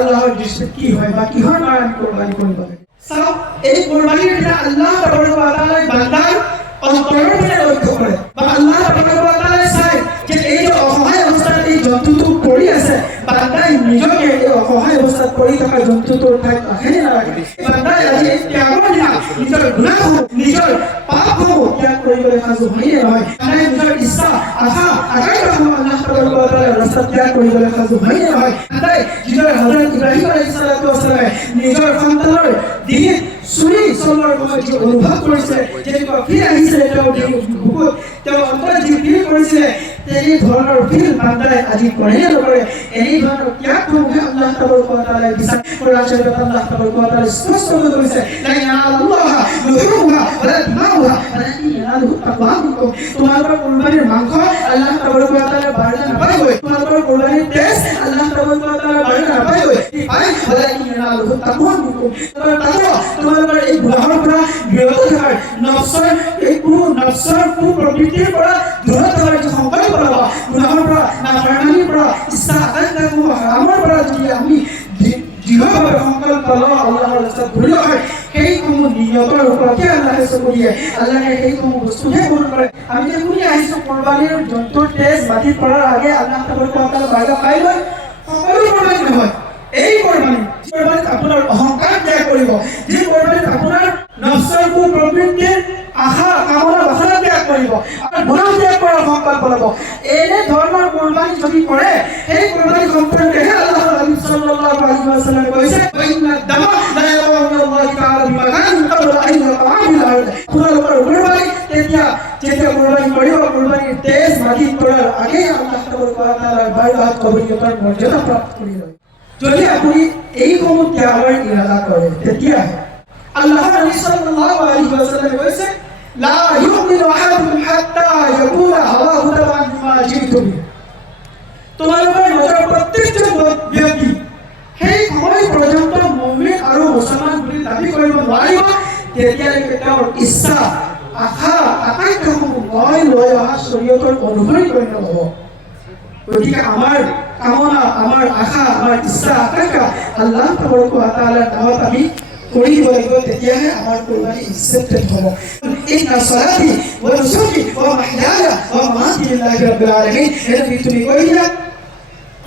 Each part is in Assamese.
আল্লাহৰ দৃষ্টিত কি হয় বা কিহৰ কাৰণে কুৰবানী কৰিব লাগে চাওক এই কুৰবানীৰ দিনা আল্লাহ তাবাৰক ওয়া তাআলাই বান্দাৰ অন্তৰৰ পৰা লক্ষ্য কৰে বা আল্লাহ তাবাৰক ওয়া তাআলাই চাই যে এই যে অসহায় অৱস্থাত এই জন্তুটো পৰি আছে বান্দাই নিজকে এই অসহায় অৱস্থাত পৰি থকা জন্তুটোৰ ঠাইত ৰাখেনে নাৰাখে বান্দাই আজি এই ত্যাগৰ দিনা নিজৰ গুনাহসমূহ নিজৰ পাপসমূহ ত্যাগ কৰিবলৈ সাজু হয়নে নহয় বান্দাই নিজৰ ইচ্ছা আশা আকাংক্ষাসমূহ আল্লাহ তাবাৰক ওয়া তাআলাৰ ৰাস্তাত ত্যাগ কৰিবলৈ সাজু হয়নে নহয় বান্দাই নিজৰ হযৰত ইব্ৰাহিম আলাইহিস সালাতু ওয়াস সালামে নিজৰ সন্তানৰ দিন চুৰি চলোৱাৰ সময়ত যি অনুভৱ কৰিছে যেনেকুৱা ফিল আহিছে তেওঁ অন্তৰত যি ফিল কৰিছিলে এই ধৰণৰ ফিল বান্দাই আজি কৰে নকৰে এই ধৰণৰ ত্যাগসমূহে আল্লাহ তাবাৰক ওয়া তাআলাই বিচাৰ কোৰআন শৰীফত আল্লাহ তাবাৰক ওয়া তাআলাই স্পষ্টকৈ কৈছে লা ইয়ানাল্লাহ লুহুমহা ওয়ালা দিমাউহা ওয়ালাকিন ইয়ানালুহু তাকওয়া মিনকুম তোমালোকৰ কুৰবানীৰ মাংস আল্লাহ তাবাৰক ওয়া তাআলাই বাৰদা নাপায়গৈ তোমালোকৰ কুৰবানীৰ তেজ আল্লাহ তাবাৰক ওয়া তাআলাই বাৰদা নাপায়গৈ ওয়ালাকিন ইয়ানালুহু তাকওয়া মিনকুম তোমালোকৰ এই গুনাহৰ পৰা বিৰত থকাৰ নফসৰ কুপ্ৰবৃত্তিৰ পৰা দূৰত থকাৰ যি সংকল্প ল'ব গুনাহৰ পৰা নাফৰমানিৰ পৰা ইচ্ছা আকাংক্ষাসমূহ হাৰামৰ পৰা যদি আমি দৃঢ়ভাৱে সংকল্প লওঁ আল্লাহৰ ৰাস্তাত ঘূৰি অহাৰ সেইসমূহ নিয়তৰ ওপৰতে আল্লাহে চকু দিয়ে আল্লাহে সেইসমূহ বস্তুহে পূৰণ কৰে আমি যে শুনি আহিছোঁ কুৰবানীৰ জন্তুৰ তেজ মাটিত পৰাৰ আগে আল্লাহ তাবাৰক ওয়া তাআলা বাৰদা পাই গ'ল সকলো কুৰবানী নহয় এই কুৰবানীত আপোনাৰ অহংকাৰ ত্যাগ কৰিব যি কুৰবানীত আপোনাৰ নফসৰ কুপ্ৰবৃত্তিৰ আশা কামনা বাসনা ত্যাগ কৰিব আপোনাৰ গুনাহ ত্যাগ কৰাৰ সংকল্প ল'ব এনে ধৰণৰ কুৰবানী যদি কৰে সেই কুৰবানী সম্পৰ্কেহে আল্লাহ নবী সাল্লাল্লাহু আলাইহি ওয়াসাল্লামে কৈছে ইন্না দামা লা ইয়াকুমু মিনাল্লাহি তাআলা বিমাকানিন ক্বাবলা আন ইয়াকাআ ফিল আৰদ আপোনালোকৰ কুৰবানী যেতিয়া কুৰবানী কৰিব কুৰবানীৰ তেজ মাটিত পৰাৰ আগে আল্লাহ তাবাৰক ওয়া তাআলাৰ বাৰগাহত কবুলিয়তৰ মৰ্যাদা প্ৰাপ্ত কৰি লয় যদি আপুনি এইসমূহ ত্যাগৰ ইৰাদা কৰে তেতিয়া আল্লাহ নবী সাল্লাল্লাহু আলাইহি ওয়াসাল্লামে কৈছে লা ইউমিনু আহাদুকুম হাত্তা ইয়াকুনা হাওয়াহু তাবান বিমা জিতু বিহি তোমালোকৰ মাজৰ প্ৰত্যেকজন ব্যক্তি সেই সময় পৰ্যন্ত মুমিন আৰু মুছলমান বুলি দাবী কৰিব নোৱাৰিব তেতিয়ালৈকে তেওঁৰ ইচ্ছা আশা আকাংক্ষাসমূহ মই লৈ অহা শৰীয়তৰ অনুসৰি কৰি নহ'ব গতিকে আমাৰ কামনা আমাৰ আশা আমাৰ ইচ্ছা আকাংক্ষা আল্লাহ তাবাৰক ওয়া তাআলাৰ নামত আমি কৰি দিব লাগিব তেতিয়াহে আমাৰ কুৰবানী একচেপ্টেড হ'ব ইন্না সলাতি ওয়া নুসুকি ওয়া মাহয়ায়া ওয়া মামাতি লিল্লাহি ৰাব্বিল আলামিন এই তুমি কৈ দিয়া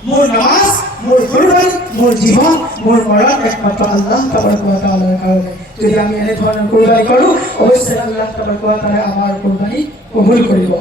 মোৰ নামাজ মোৰ কুৰবানী মোৰ জীৱন মোৰ মৰণ একমাত্ৰ আল্লাহ তাবাৰক ওয়া তাআলাৰ কাৰণে যদি আমি এনে ধৰণৰ কুৰবানী কৰোঁ অৱশ্যে আল্লাহ তাবাৰক ওয়া তাআলা আমাৰ কুৰবানী কবুল কৰিব